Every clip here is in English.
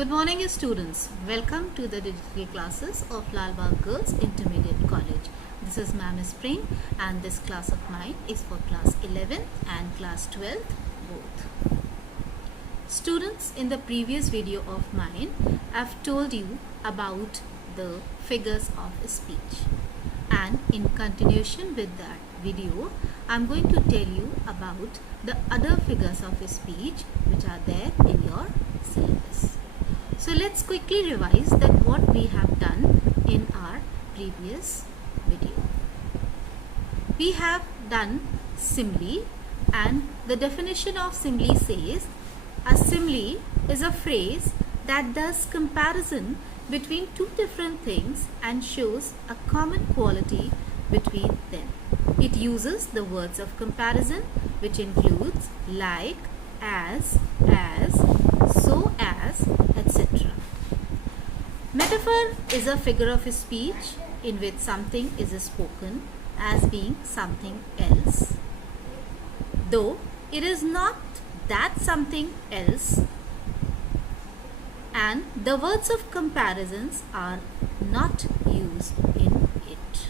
Good morning students. Welcome to the digital classes of Lal Bagh Girls Intermediate College. This is Ma'am Spring and this class of mine is for class 11 and class 12 both. Students, in the previous video of mine, I've told you about the figures of speech, and in continuation with that video, I'm going to tell you about the other figures of speech which are there in your syllabus. So let's quickly revise that what we have done in our previous video. We have done simile, and the definition of simile says a simile is a phrase that does comparison between two different things and shows a common quality between them. It uses the words of comparison, which includes like, as, so as, etc. Metaphor is a figure of speech in which something is spoken as being something else, though it is not that something else, and the words of comparisons are not used in it.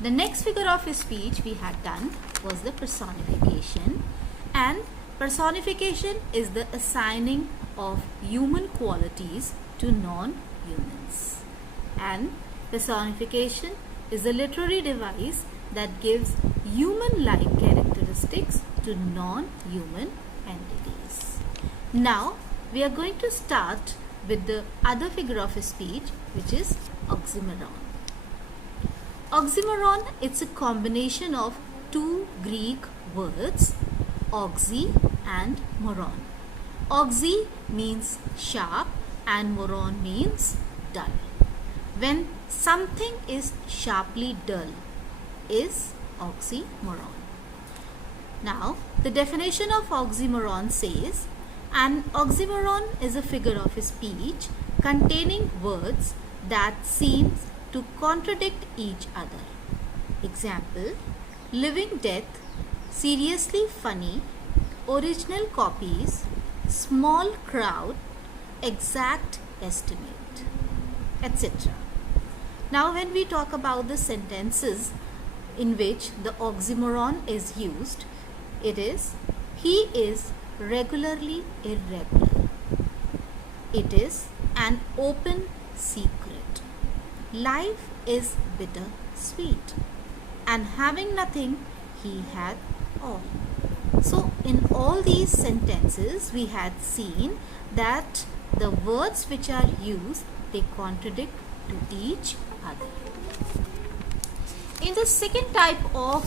The next figure of speech we had done was the personification, and personification is the assigning of human qualities to non-humans, and personification is a literary device that gives human-like characteristics to non-human entities. Now we are going to start with the other figure of speech, which is oxymoron. Oxymoron is a combination of two Greek words, oxy and moron. Oxy means sharp and moron means dull. When something is sharply dull is oxymoron. Now, the definition of oxymoron says an oxymoron is a figure of speech containing words that seem to contradict each other. Example: living death, seriously funny, original copies, small crowd, exact estimate, etc. Now when we talk about the sentences in which the oxymoron is used, it is: he is regularly irregular. It is an open secret. Life is bitter sweet. And having nothing, he had all. So in all these sentences we had seen that the words which are used, they contradict to each other. In the second type of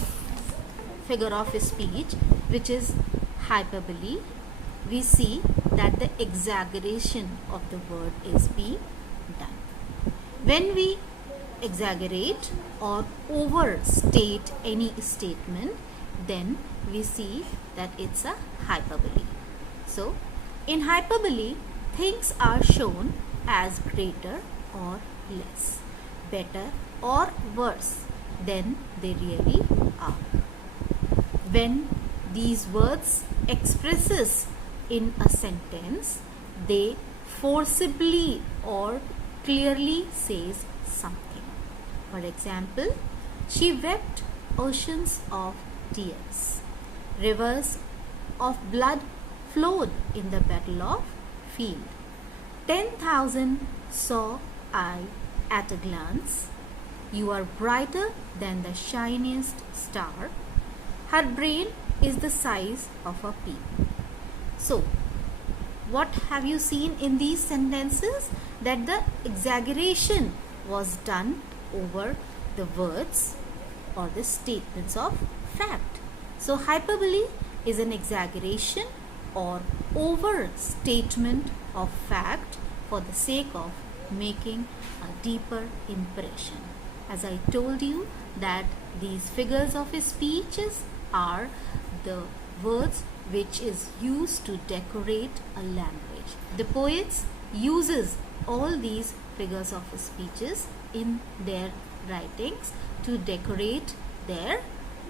figure of speech, which is hyperbole, we see that the exaggeration of the word is being done. When we exaggerate or overstate any statement, then we see that it's a hyperbole. So in hyperbole, things are shown as greater or less, better or worse than they really are. When these words expresses in a sentence, they forcibly or clearly says something. For example, she wept oceans of tears. Rivers of blood flowed in the battle of field. 10,000 saw I at a glance. You are brighter than the shiniest star. Her brain is the size of a pea. So, what have you seen in these sentences? That the exaggeration was done over the words or the statements of fact. So hyperbole is an exaggeration or overstatement of fact for the sake of making a deeper impression. As I told you that these figures of speeches are the words which is used to decorate a language. The poets uses all these figures of speeches in their writings to decorate their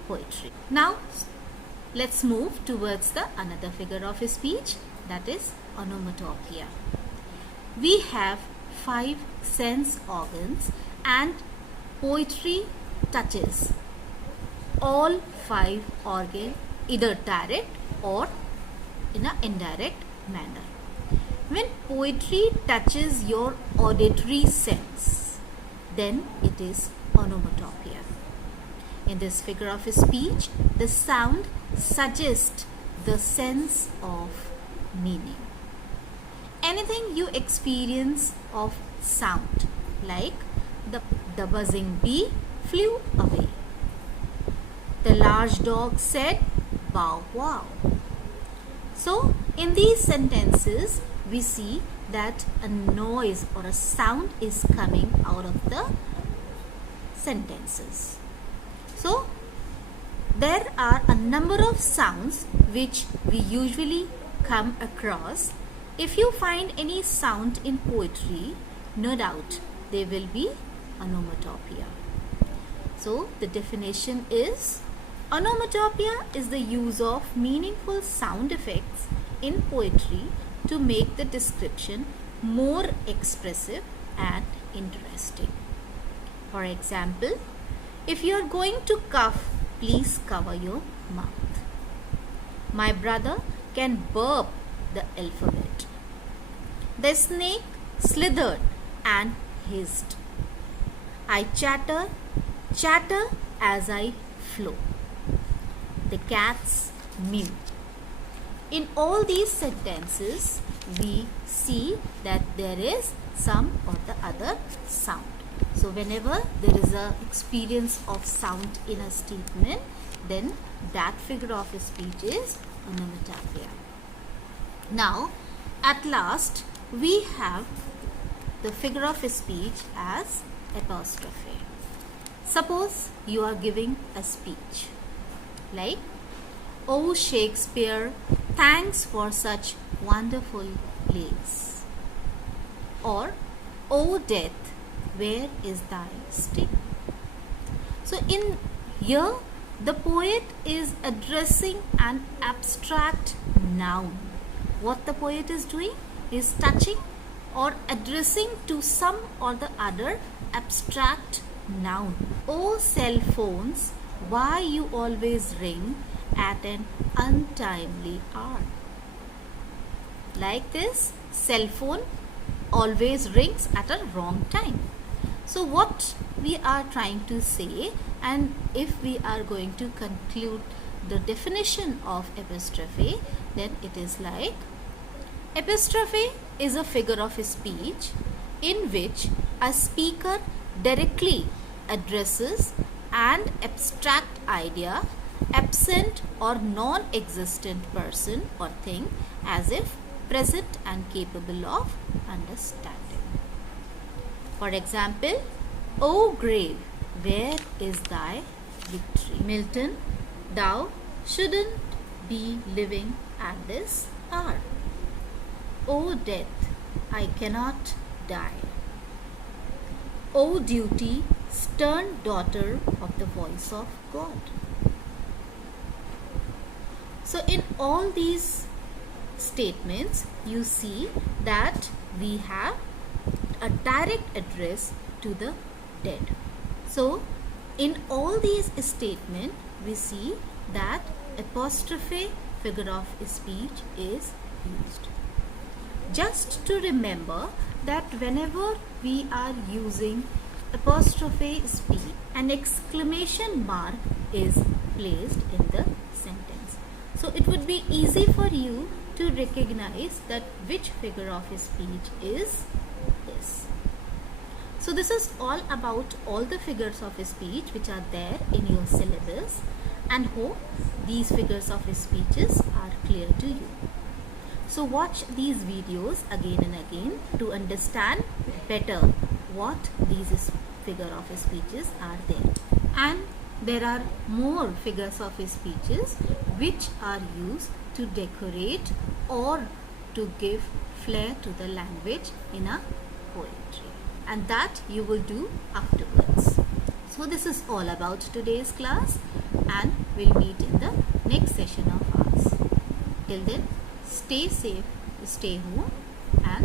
poetry. Now let's move towards the another figure of speech, that is onomatopoeia. we have 5 sense organs and poetry touches all 5 organs either direct or in an indirect manner. When poetry touches your auditory sense, then it is onomatopoeia. In this figure of speech, the sound suggests the sense of meaning. Anything you experience of sound, like the buzzing bee flew away. The large dog said, bow wow. So, in these sentences, we see that a noise or a sound is coming out of the sentences. So, there are a number of sounds which we usually come across. If you find any sound in poetry, no doubt they will be onomatopoeia. So, the definition is, onomatopoeia is the use of meaningful sound effects in poetry to make the description more expressive and interesting. For example, if you are going to cough, please cover your mouth. My brother can burp the alphabet. The snake slithered and hissed. I chatter as I flow. The cats mew. In all these sentences, we see that there is some or the other sound. So whenever there is a experience of sound in a statement, then that figure of speech is onomatopoeia. Now, at last, we have the figure of speech as apostrophe. Suppose you are giving a speech like, "Oh Shakespeare, thanks for such wonderful plays." Or, "Oh death, where is thy sting?" So in here, the poet is addressing an abstract noun. What the poet is doing is touching or addressing to some or the other abstract noun. "Oh cell phones, why you always ring at an untimely hour?" Like this, cell phone always rings at a wrong time. So what we are trying to say, and if we are going to conclude the definition of apostrophe, then it is like, apostrophe is a figure of speech in which a speaker directly addresses an abstract idea, absent or non-existent person or thing as if present and capable of understanding. For example, "O grave, where is thy victory?" Milton, "Thou shouldn't be living at this hour." "O death, I cannot die." "O duty, stern daughter of the voice of God." So in all these statements, you see that we have a direct address to the dead. So in all these statements, we see that apostrophe figure of speech is used. Just to remember that whenever we are using apostrophe speech, an exclamation mark is placed in the sentence. So it would be easy for you to recognize that which figure of speech is this. So this is all about all the figures of speech which are there in your syllabus, and hope these figures of speeches are clear to you. So watch these videos again and again to understand better what these figure of speeches are there. And there are more figures of speeches which are used to decorate or to give flair to the language in a poetry, and that you will do afterwards. So this is all about today's class, and we'll meet in the next session of ours. Till then, stay safe, stay home, and